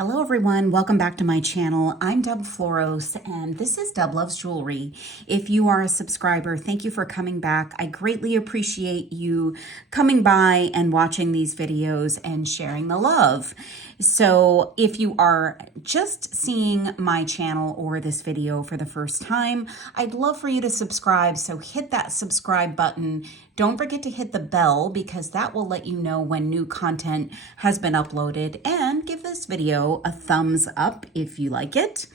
Hello everyone, welcome back to my channel. I'm Dub Floros and this is Dub Loves Jewelry. If you are a subscriber, thank you for coming back. I greatly appreciate you coming by and watching these videos and sharing the love. So if you are just seeing my channel or this video for the first time, I'd love for you to subscribe. So hit that subscribe button. Don't forget to hit the bell because that will let you know when new content has been uploaded, and give this video a thumbs up if you like it.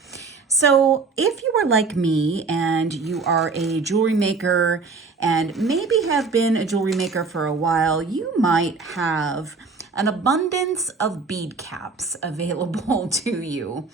So if you are like me and you are a jewelry maker and maybe have been a jewelry maker for a while, you might have an abundance of bead caps available to you.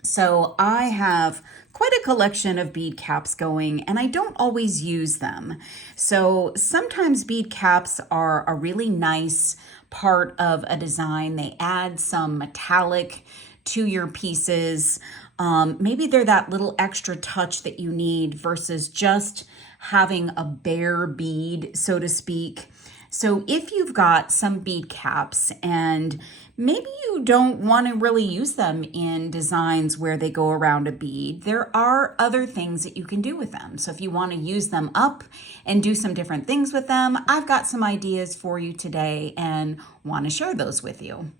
So I have quite a collection of bead caps going, and I don't always use them. So sometimes bead caps are a really nice part of a design. They add some metallic to your pieces. Maybe they're that little extra touch that you need versus just having a bare bead, so to speak. So if you've got some bead caps and maybe you don't want to really use them in designs where they go around a bead, there are other things that you can do with them. So if you want to use them up and do some different things with them, I've got some ideas for you today and want to share those with you.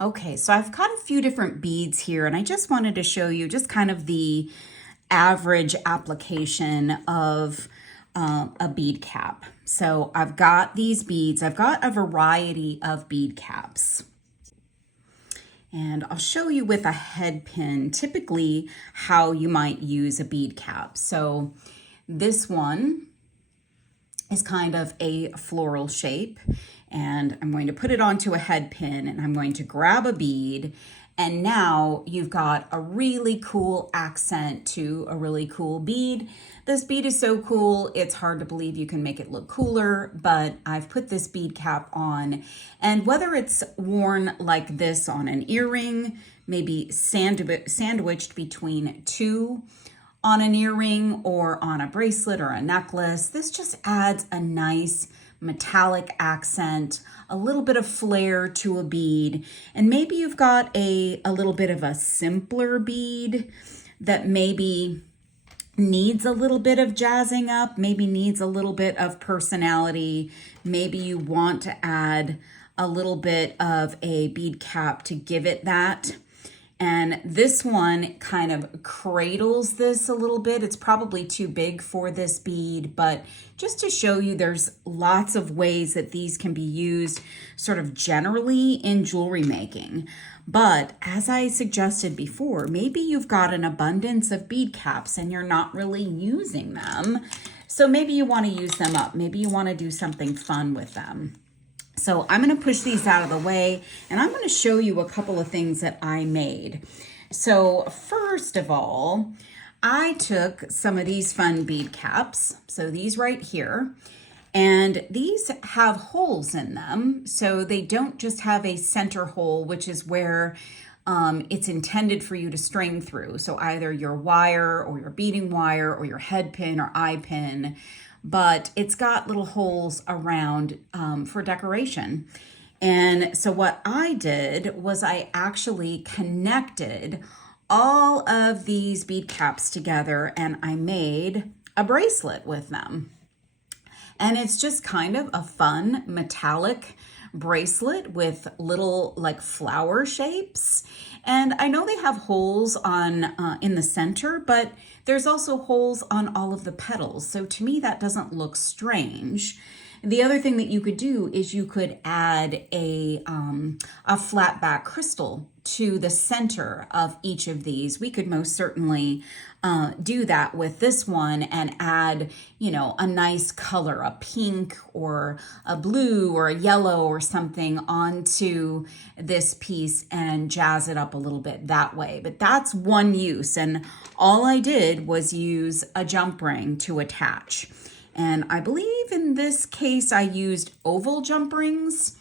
Okay, so I've got a few different beads here, and I just wanted to show you just kind of the average application of a bead cap. So I've got these beads. I've got a variety of bead caps. And I'll show you with a head pin typically how you might use a bead cap. So this one is kind of a floral shape, and I'm going to put it onto a head pin, and I'm going to grab a bead, and now you've got a really cool accent to a really cool bead. This bead is so cool, it's hard to believe you can make it look cooler, but I've put this bead cap on, and whether it's worn like this on an earring, maybe sandwiched between two on an earring or on a bracelet or a necklace, this just adds a nice metallic accent, a little bit of flair to a bead. And maybe you've got a little bit of a simpler bead that maybe needs a little bit of jazzing up, maybe needs a little bit of personality. Maybe you want to add a little bit of a bead cap to give it that. And this one kind of cradles this a little bit. It's probably too big for this bead, but just to show you, there's lots of ways that these can be used sort of generally in jewelry making. But as I suggested before, maybe you've got an abundance of bead caps and you're not really using them. So maybe you want to use them up. Maybe you want to do something fun with them. So I'm going to push these out of the way, and I'm going to show you a couple of things that I made. So first of all, I took some of these fun bead caps, so these right here, and these have holes in them. So they don't just have a center hole, which is where it's intended for you to string through. So either your wire or your beading wire or your head pin or eye pin, but it's got little holes around for decoration. And so what I did was I actually connected all of these bead caps together, and I made a bracelet with them. And it's just kind of a fun metallic bracelet with little like flower shapes. And I know they have holes on in the center, but there's also holes on all of the petals. So to me, that doesn't look strange. The other thing that you could do is you could add a flat back crystal to the center of each of these. We could most certainly do that with this one and add, you know, a nice color, a pink or a blue or a yellow or something onto this piece and jazz it up a little bit that way. But that's one use. And all I did was use a jump ring to attach. And I believe in this case, I used oval jump rings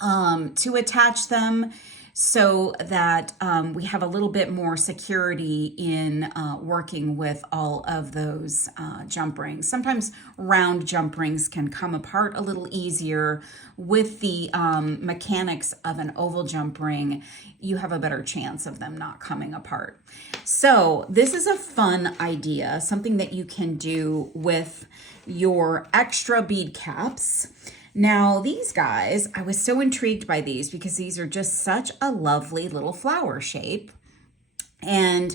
to attach them. so that we have a little bit more security in working with all of those jump rings. Sometimes round jump rings can come apart a little easier. With the mechanics of an oval jump ring, you have a better chance of them not coming apart. So this is a fun idea, something that you can do with your extra bead caps. Now these guys, I was so intrigued by these because these are just such a lovely little flower shape. And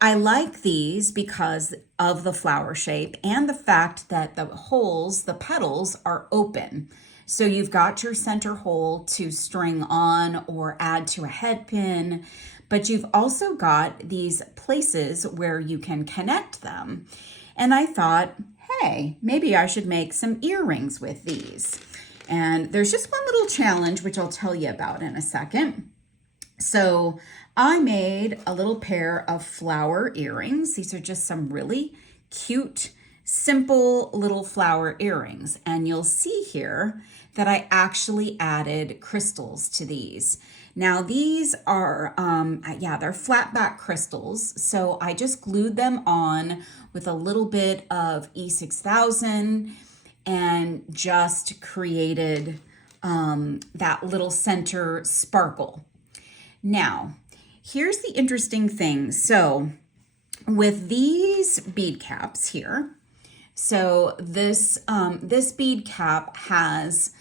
I like these because of the flower shape and the fact that the holes, the petals, are open. So you've got your center hole to string on or add to a head pin, but you've also got these places where you can connect them. And I thought, hey, maybe I should make some earrings with these. And there's just one little challenge, which I'll tell you about in a second. So I made a little pair of flower earrings. These are just some really cute, simple little flower earrings. And you'll see here that I actually added crystals to these. Now these are, they're flat back crystals. So I just glued them on with a little bit of E6000 and just created that little center sparkle. Now, here's the interesting thing. So with these bead caps here, so this bead cap has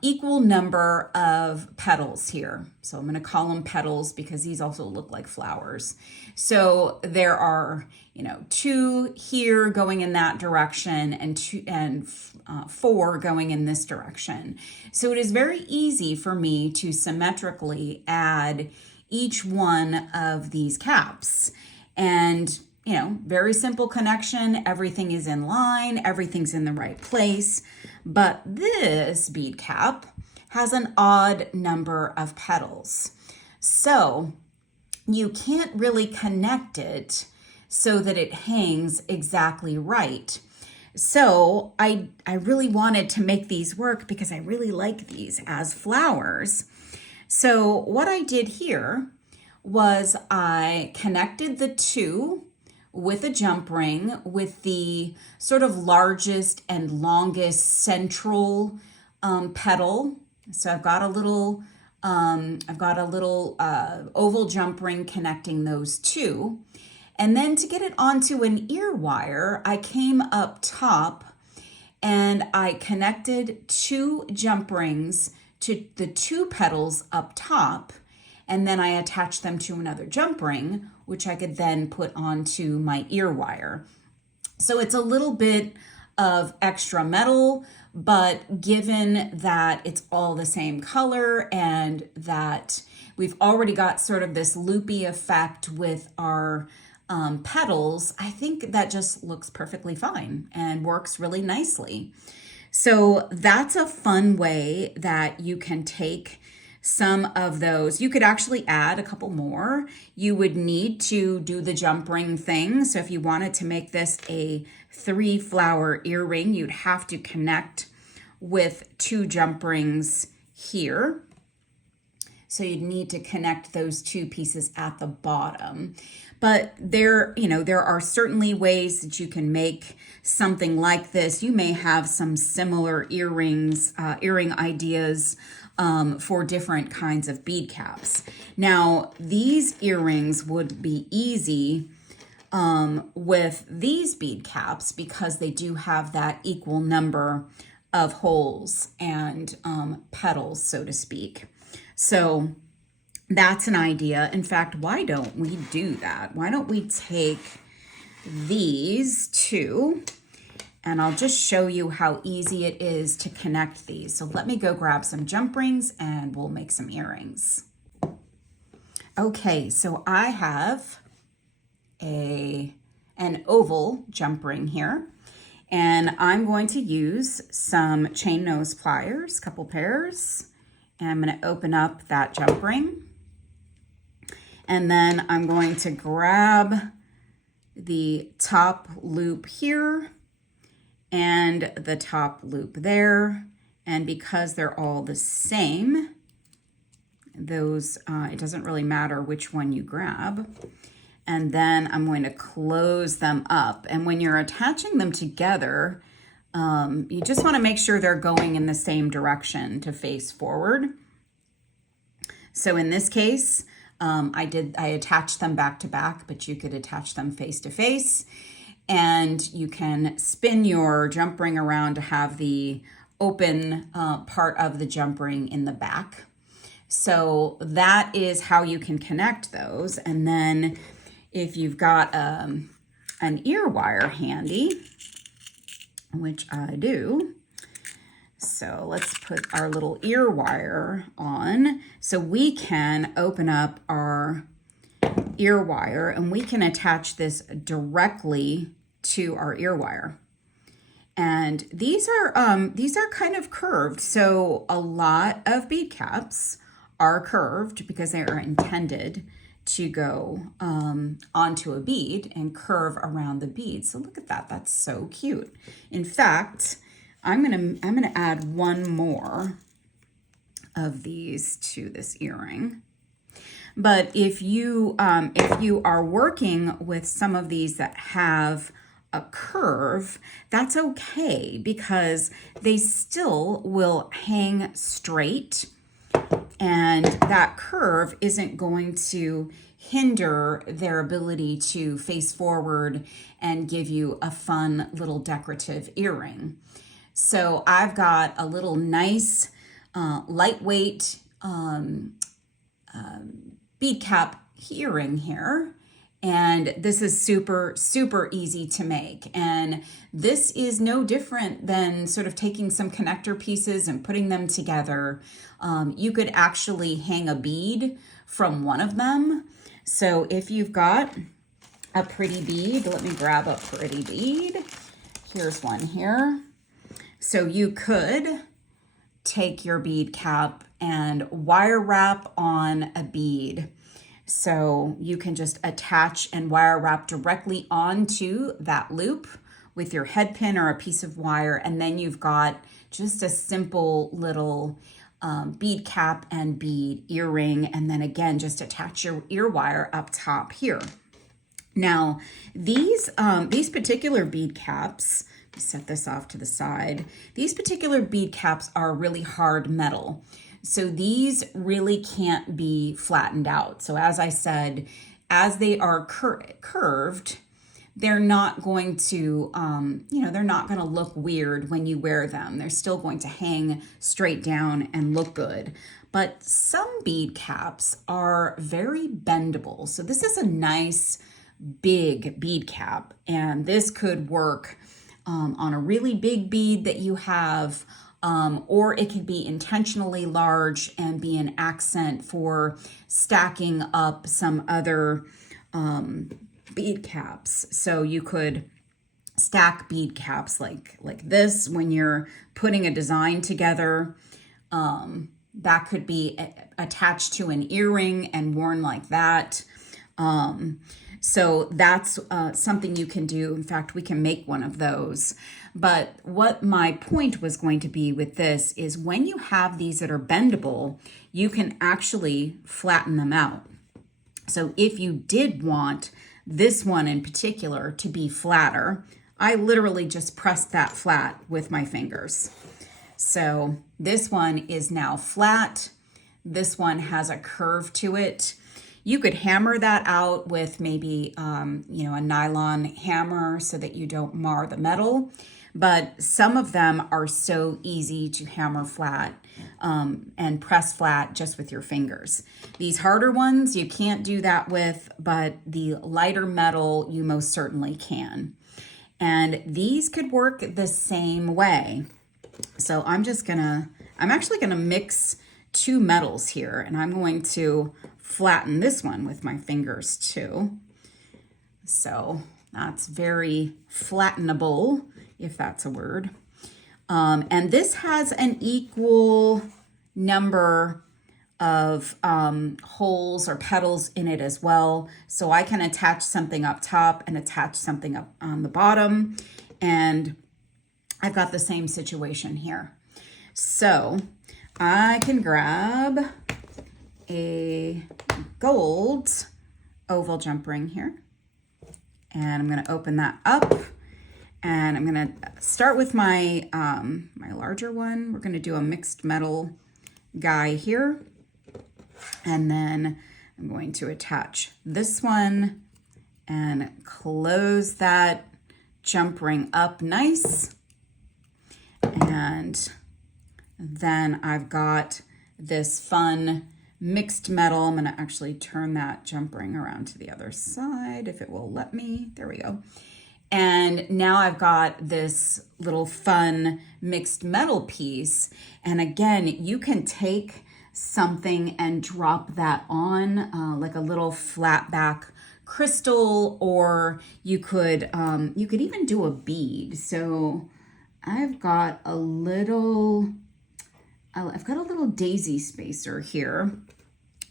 equal number of petals here. So I'm going to call them petals because these also look like flowers. So there are, 2 here going in that direction and 4 going in this direction. So it is very easy for me to symmetrically add each one of these caps. And very simple connection. Everything is in line. Everything's in the right place. But this bead cap has an odd number of petals. So you can't really connect it so that it hangs exactly right. So I really wanted to make these work because I really like these as flowers. So what I did here was I connected the 2 with a jump ring with the sort of largest and longest central petal. So I've got a little oval jump ring connecting those 2. And then to get it onto an ear wire, I came up top and I connected 2 jump rings to the 2 petals up top. And then I attached them to another jump ring, which I could then put onto my ear wire. So it's a little bit of extra metal, but given that it's all the same color and that we've already got sort of this loopy effect with our petals, I think that just looks perfectly fine and works really nicely. So that's a fun way that you can take some of those. You could actually add a couple more. You would need to do the jump ring thing. So if you wanted to make this a 3 flower earring, you'd have to connect with 2 jump rings here. So you'd need to connect those 2 pieces at the bottom. But there are certainly ways that you can make something like this. You may have some similar earring ideas for different kinds of bead caps. Now, these earrings would be easy with these bead caps because they do have that equal number of holes and petals, so to speak. So that's an idea. In fact, why don't we do that? Why don't we take these 2, and I'll just show you how easy it is to connect these. So let me go grab some jump rings and we'll make some earrings. Okay, so I have an oval jump ring here, and I'm going to use some chain nose pliers, couple pairs, and I'm going to open up that jump ring. And then I'm going to grab the top loop here and the top loop there. And because they're all the same, those, it doesn't really matter which one you grab. And then I'm going to close them up. And when you're attaching them together, you just want to make sure they're going in the same direction to face forward. So in this case, I attached them back to back, but you could attach them face to face. And you can spin your jump ring around to have the open part of the jump ring in the back. So that is how you can connect those. And then if you've got an ear wire handy, which I do, so let's put our little ear wire on so we can open up our ear wire and we can attach this directly to our ear wire. And these are kind of curved. So a lot of bead caps are curved because they are intended to go onto a bead and curve around the bead. So look at that. That's so cute. In fact, I'm gonna add one more of these to this earring. But if you are working with some of these that have a curve, that's okay because they still will hang straight, and that curve isn't going to hinder their ability to face forward and give you a fun little decorative earring. So I've got a little nice lightweight bead cap earring here. And this is super, super easy to make. And this is no different than sort of taking some connector pieces and putting them together. You could actually hang a bead from one of them. So if you've got a pretty bead, let me grab a pretty bead. Here's one here. So you could take your bead cap and wire wrap on a bead. So you can just attach and wire wrap directly onto that loop with your head pin or a piece of wire. And then you've got just a simple little bead cap and bead earring. And then again, just attach your ear wire up top here. Now, these particular bead caps, let me set this off to the side. These particular bead caps are really hard metal. So these really can't be flattened out. So as I said, as they are curved, they're not going to, they're not going to look weird when you wear them. They're still going to hang straight down and look good. But some bead caps are very bendable. So this is a nice big bead cap, and this could work on a really big bead that you have, or it could be intentionally large and be an accent for stacking up some other bead caps. So you could stack bead caps like this when you're putting a design together. That could be attached to an earring and worn like that. So that's something you can do. In fact, we can make one of those. But what my point was going to be with this is when you have these that are bendable, you can actually flatten them out. So if you did want this one in particular to be flatter, I literally just pressed that flat with my fingers. So this one is now flat. This one has a curve to it. You could hammer that out with maybe, a nylon hammer so that you don't mar the metal. But some of them are so easy to hammer flat and press flat just with your fingers. These harder ones, you can't do that with, but the lighter metal, you most certainly can. And these could work the same way. So I'm actually gonna mix two metals here, and I'm going to flatten this one with my fingers too. So that's very flattenable, if that's a word. And this has an equal number of holes or petals in it as well. So I can attach something up top and attach something up on the bottom. And I've got the same situation here. So I can grab a gold oval jump ring here. And I'm gonna open that up. And I'm gonna start with my, my larger one. We're gonna do a mixed metal guy here. And then I'm going to attach this one and close that jump ring up nice. And then I've got this fun mixed metal. I'm gonna actually turn that jump ring around to the other side if it will let me. There we go. And now I've got this little fun mixed metal piece. And again, you can take something and drop that on like a little flat back crystal, or you could even do a bead. So I've got a little daisy spacer here.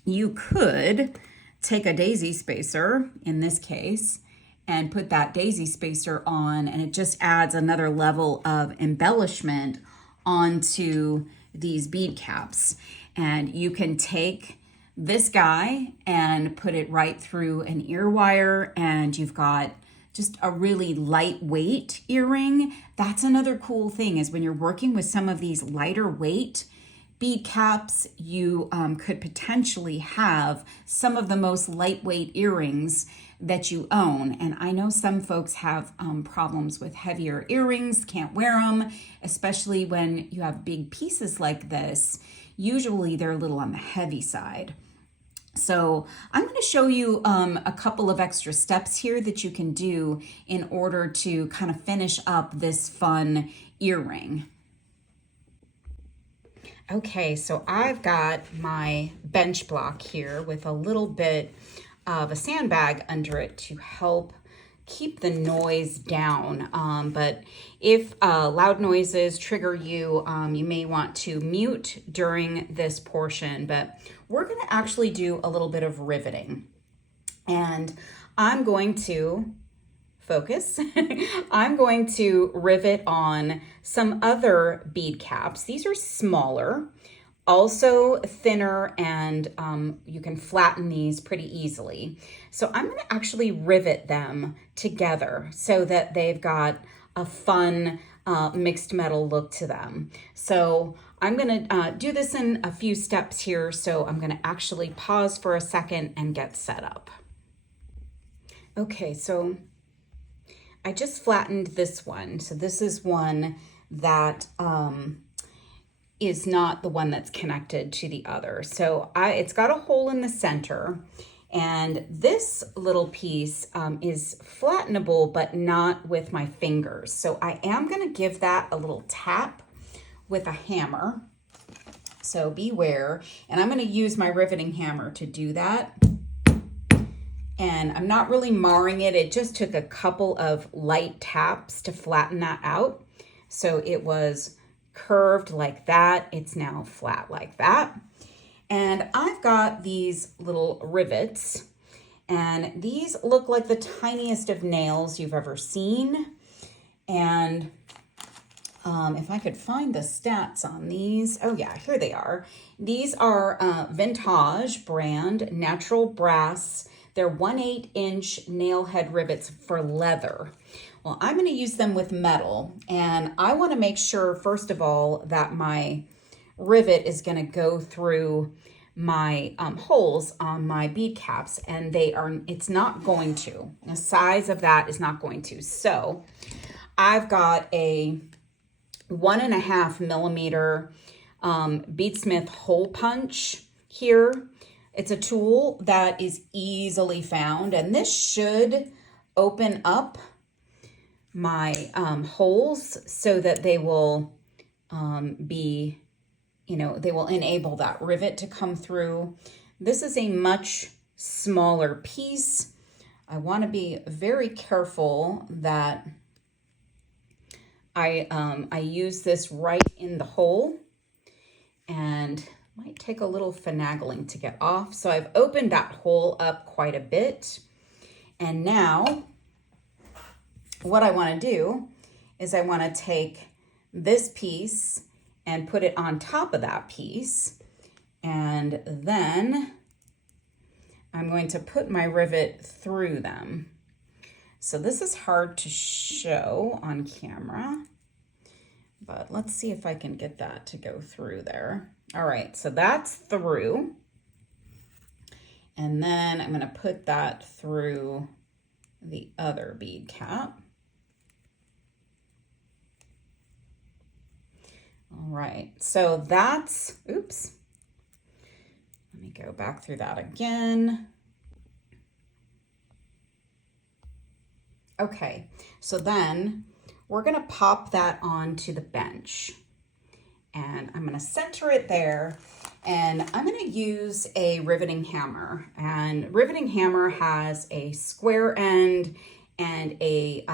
You could take a daisy spacer in this case and put that daisy spacer on, and it just adds another level of embellishment onto these bead caps. And you can take this guy and put it right through an ear wire, and you've got just a really lightweight earring. That's another cool thing, is when you're working with some of these lighter weight bead caps, you could potentially have some of the most lightweight earrings that you own. And I know some folks have problems with heavier earrings, can't wear them, especially when you have big pieces like this. Usually they're a little on the heavy side. So I'm going to show you a couple of extra steps here that you can do in order to kind of finish up this fun earring. Okay, so I've got my bench block here with a little bit of a sandbag under it to help keep the noise down. But if loud noises trigger you, you may want to mute during this portion. But we're going to actually do a little bit of riveting. And I'm going to focus. I'm going to rivet on some other bead caps. These are smaller, also thinner, and you can flatten these pretty easily. So I'm going to actually rivet them together so that they've got a fun mixed metal look to them. So I'm going to do this in a few steps here. So I'm going to actually pause for a second and get set up. Okay, so I just flattened this one. So this is one that is not the one that's connected to the other. So it's got a hole in the center, and this little piece is flattenable, but not with my fingers. So I am gonna give that a little tap with a hammer. So beware, and I'm gonna use my riveting hammer to do that. And I'm not really marring it. It just took a couple of light taps to flatten that out. So it was curved like that. It's now flat like that. And I've got these little rivets, and these look like the tiniest of nails you've ever seen. And if I could find the stats on these. Oh yeah, here they are. These are Vintage brand, natural brass. They're 1/8 inch nail head rivets for leather. Well, I'm going to use them with metal, and I want to make sure, first of all, that my rivet is going to go through my holes on my bead caps, and it's not going to. The size of that is not going to. So I've got a 1.5 millimeter Beadsmith hole punch here. It's a tool that is easily found, and this should open up my holes so that they will they will enable that rivet to come through. This is a much smaller piece. I want to be very careful that I use this right in the hole, and might take a little finagling to get off. So I've opened that hole up quite a bit. And now what I want to do is I want to take this piece and put it on top of that piece. And then I'm going to put my rivet through them. So this is hard to show on camera, but let's see if I can get that to go through there. All right, so that's through. And then I'm gonna put that through the other bead cap. All right, so that's, oops. Let me go back through that again. Okay, so then we're gonna pop that onto the bench. And I'm gonna center it there, and I'm gonna use a riveting hammer. And riveting hammer has a square end and a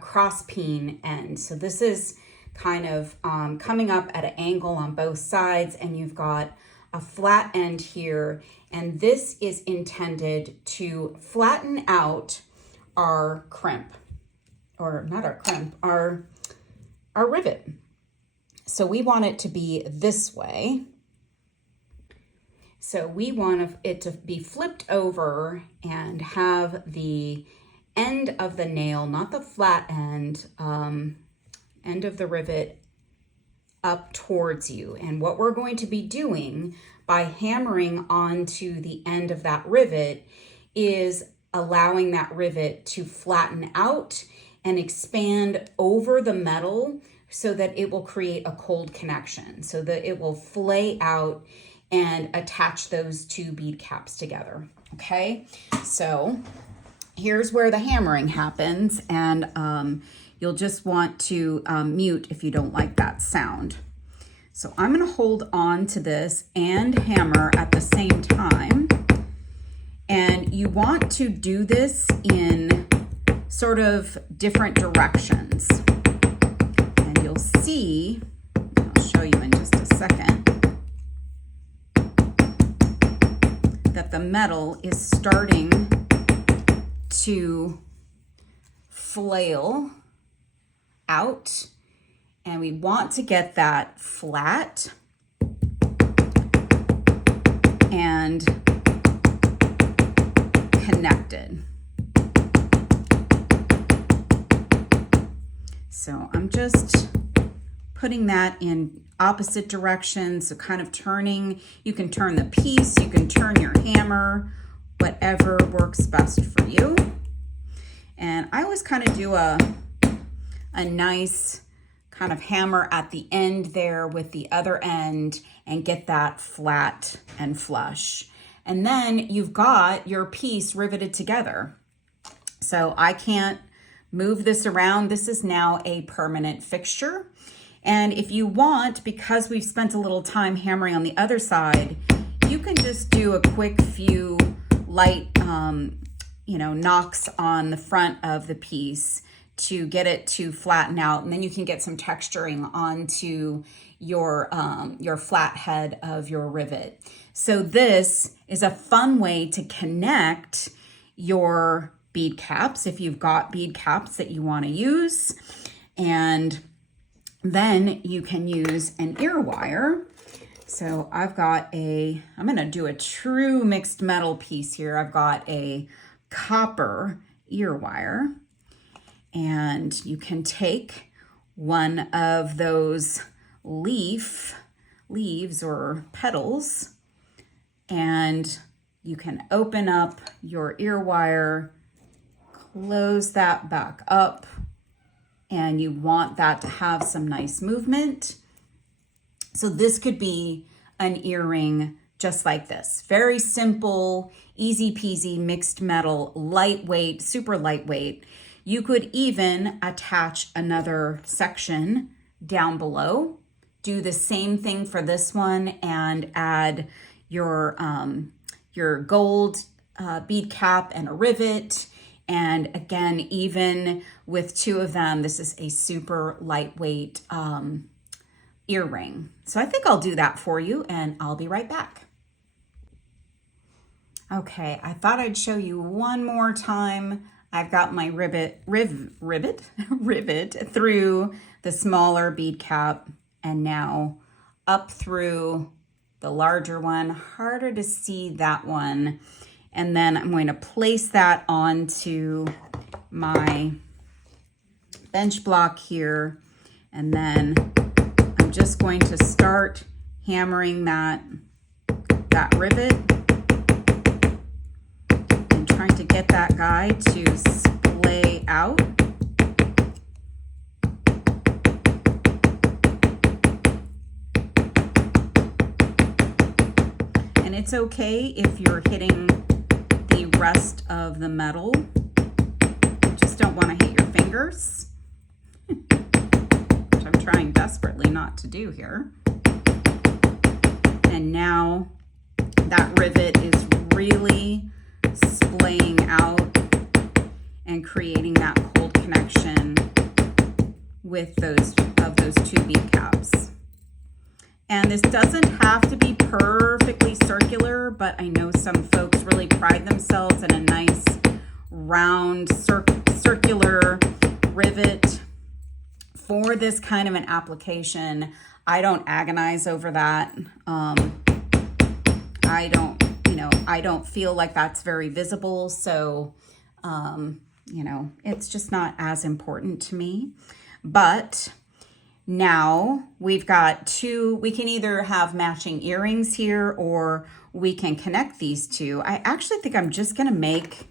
cross peen end. So this is kind of coming up at an angle on both sides, and you've got a flat end here. And this is intended to flatten out our crimp, or not our crimp, our rivet. So we want it to be this way. So we want it to be flipped over and have the end of the nail, not the flat end, end of the rivet up towards you. And what we're going to be doing by hammering onto the end of that rivet is allowing that rivet to flatten out and expand over the metal so that it will create a cold connection, so that it will flay out and attach those two bead caps together, okay? So here's where the hammering happens, and you'll just want to mute if you don't like that sound. So I'm gonna hold on to this and hammer at the same time. And you want to do this in sort of different directions. And you'll see, I'll show you in just a second, that the metal is starting to flail out. And we want to get that flat and connected. So I'm just putting that in opposite directions, so kind of turning. You can turn the piece, you can turn your hammer, whatever works best for you. And I always kind of do a nice kind of hammer at the end there with the other end and get that flat and flush. And then you've got your piece riveted together. So I can't move this around. This is now a permanent fixture. And if you want, because we've spent a little time hammering on the other side, you can just do a quick few light, knocks on the front of the piece to get it to flatten out, and then you can get some texturing onto your flat head of your rivet. So this is a fun way to connect your bead caps if you've got bead caps that you want to use. And then you can use an ear wire. So I'm going to do a true mixed metal piece here. I've got a copper ear wire. And you can take one of those leaves or petals, and you can open up your ear wire, close that back up, and you want that to have some nice movement. So this could be an earring just like this. Very simple, easy peasy, mixed metal, lightweight, super lightweight. You could even attach another section down below, do the same thing for this one, and add your gold bead cap and a rivet. And again, even with two of them, this is a super lightweight earring. So I think I'll do that for you, and I'll be right back. Okay, I thought I'd show you one more time. I've got my rivet through the smaller bead cap, and now up through the larger one, harder to see that one. And then I'm going to place that onto my bench block here. And then I'm just going to start hammering that rivet and trying to get that guy to splay out. And it's okay if you're hitting the rest of the metal. You just don't want to hit your fingers, which I'm trying desperately not to do here. And now that rivet is really splaying out and creating that cold connection with those two bead caps. And this doesn't have to be perfectly circular, but I know some folks really pride themselves in a nice round circular rivet. For this kind of an application, I don't agonize over that. I don't feel like that's very visible. So, it's just not as important to me. But now we've got two, we can either have matching earrings here or we can connect these two. I actually think I'm just going to make,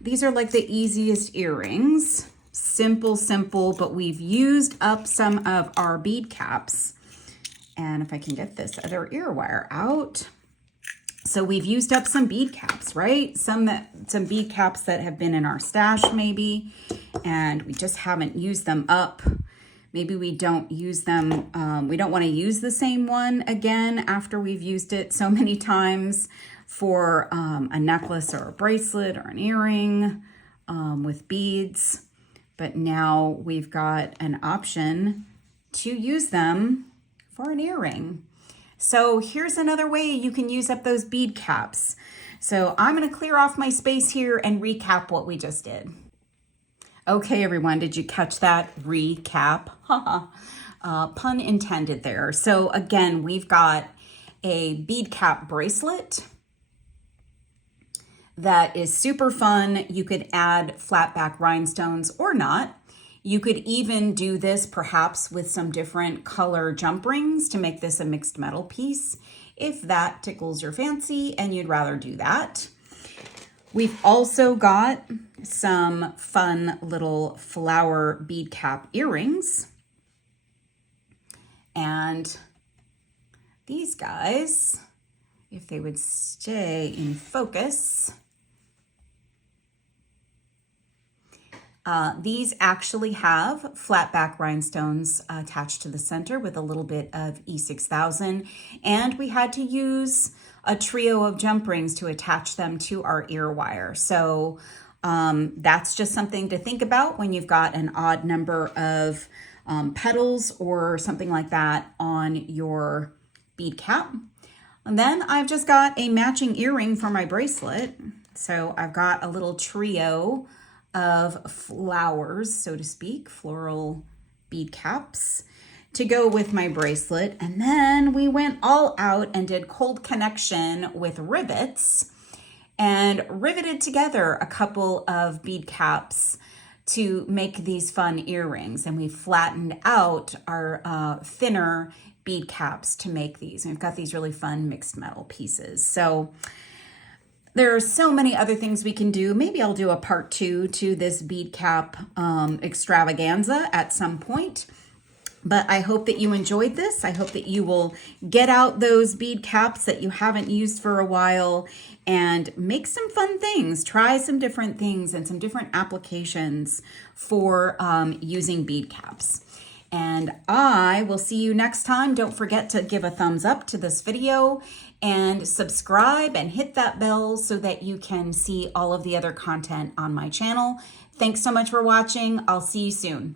these are like the easiest earrings. Simple, but we've used up some of our bead caps. And if I can get this other ear wire out. So we've used up some bead caps, right? Some bead caps that have been in our stash maybe, and we just haven't used them up. Maybe we don't use them. We don't want to use the same one again after we've used it so many times for a necklace or a bracelet or an earring with beads. But now we've got an option to use them for an earring. So here's another way you can use up those bead caps. So I'm going to clear off my space here and recap what we just did. Okay, everyone, did you catch that? Recap. Pun intended there. So again, we've got a bead cap bracelet that is super fun. You could add flat back rhinestones or not. You could even do this perhaps with some different color jump rings to make this a mixed metal piece, if that tickles your fancy and you'd rather do that. We've also got some fun little flower bead cap earrings. And these guys, if they would stay in focus, these actually have flat back rhinestones attached to the center with a little bit of E6000. And we had to use a trio of jump rings to attach them to our ear wire. So that's just something to think about when you've got an odd number of petals or something like that on your bead cap. And then I've just got a matching earring for my bracelet. So I've got a little trio of flowers, so to speak, floral bead caps to go with my bracelet. And then we went all out and did cold connection with rivets and riveted together a couple of bead caps to make these fun earrings. And we flattened out our thinner bead caps to make these. And we've got these really fun mixed metal pieces. So there are so many other things we can do. Maybe I'll do a part 2 to this bead cap extravaganza at some point. But I hope that you enjoyed this. I hope that you will get out those bead caps that you haven't used for a while and make some fun things. Try some different things and some different applications for using bead caps. And I will see you next time. Don't forget to give a thumbs up to this video and subscribe and hit that bell so that you can see all of the other content on my channel. Thanks so much for watching. I'll see you soon.